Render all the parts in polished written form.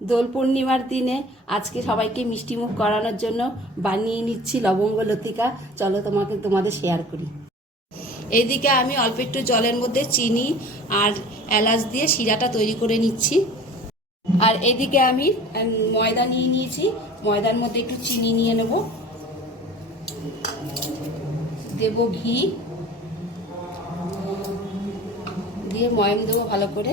দোল পূর্ণিমার দিনে আজকে সবাইকে মিষ্টিমুখ করানোর জন্য বানিয়ে নিচ্ছি লবঙ্গ লতিকা। চলো তোমাদের শেয়ার করি। এইদিকে আমি অল্প একটু জলের মধ্যে চিনি আর এলাচ দিয়ে শিরাটা তৈরি করে নিচ্ছি। আর এইদিকে আমি ময়দা নিয়ে নিয়েছি, ময়দার মধ্যে একটু চিনি নিয়ে নেব, দেব ঘি, দিয়ে ময়াম দেবো ভালো করে।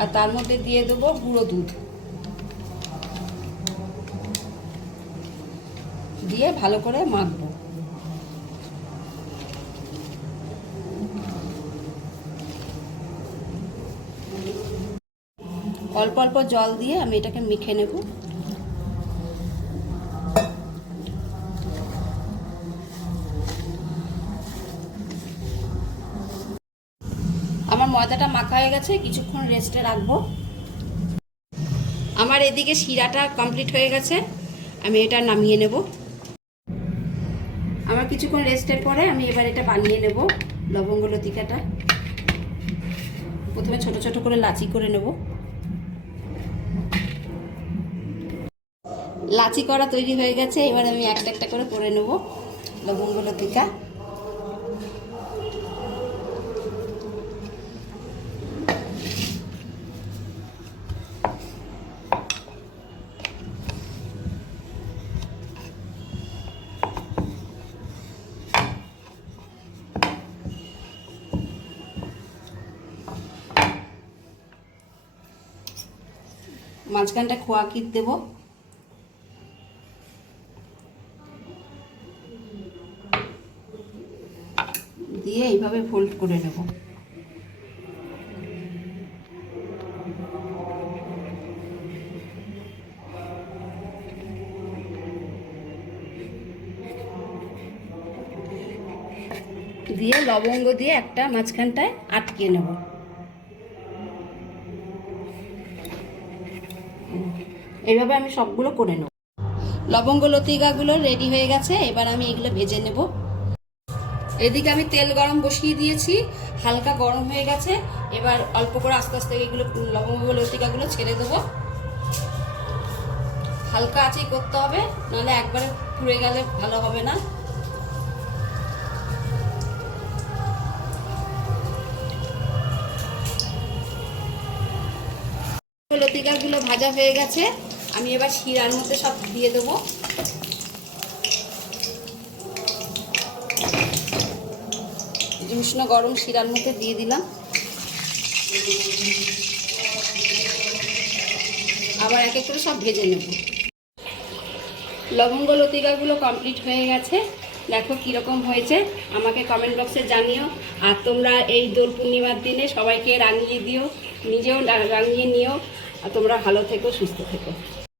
আর তার মধ্যে দিয়ে দেবো গুঁড়ো দুধ, দিয়ে ভালো করে মাখবো। অল্প অল্প জল দিয়ে আমি এটাকে মেখে নেব। আমার ময়দাটা মাখা হয়ে গেছে, কিছুক্ষণ রেস্টে রাখবো। আমার এদিকে শিরাটা কমপ্লিট হয়ে গেছে, আমি এটা নামিয়ে নেব। আমার কিছুক্ষণ রেস্টের পরে আমি এবার এটা বানিয়ে নেব লবঙ্গ লতিকাটা। প্রথমে ছোট ছোট করে লাচি করে নেব। লাচি করা তৈরি হয়ে গেছে, এবার আমি একটা একটা করে নেব লবঙ্গ লতিকা। মাঝখানটা খোয়া ক্ষীর দেব, দিয়ে এইভাবে ফোল্ড করে নেব। দিয়ে লবঙ্গ দিয়ে একটা মাঝখানটায় আটকে নেব। এইভাবে আমি সবগুলো করে নেব। লবঙ্গ লতিকাগুলো রেডি হয়ে গেছে, এবার আমি এগুলো ভেজে নেব। এদিকে আমি তেল গরম বসিয়ে দিয়েছি, হালকা গরম হয়ে গেছে। এবার অল্প করে আস্তে আস্তে এগুলো লবঙ্গ লতিকাগুলো ছেড়ে দেবো। হালকা আঁচেই করতে হবে, নাহলে একবারে পুড়ে গেলে ভালো হবে না। লতিকাগুলো ভাজা হয়ে গেছে, আমি এবার শিরার মধ্যে সব দিয়ে দেবো। উষ্ণ গরম শিরার মধ্যে দিয়ে দিলাম। আবার এক এক করে সব ভেজে নেব। লবঙ্গ লতিকাগুলো কমপ্লিট হয়ে গেছে, দেখো কীরকম হয়েছে আমাকে কমেন্ট বক্সে জানিও। আর তোমরা এই দোল পূর্ণিমার দিনে সবাইকে রাঙিয়ে দিও, নিজেও রাঙিয়ে নিও। আর তোমরা ভালো থেকো, সুস্থ থেকো।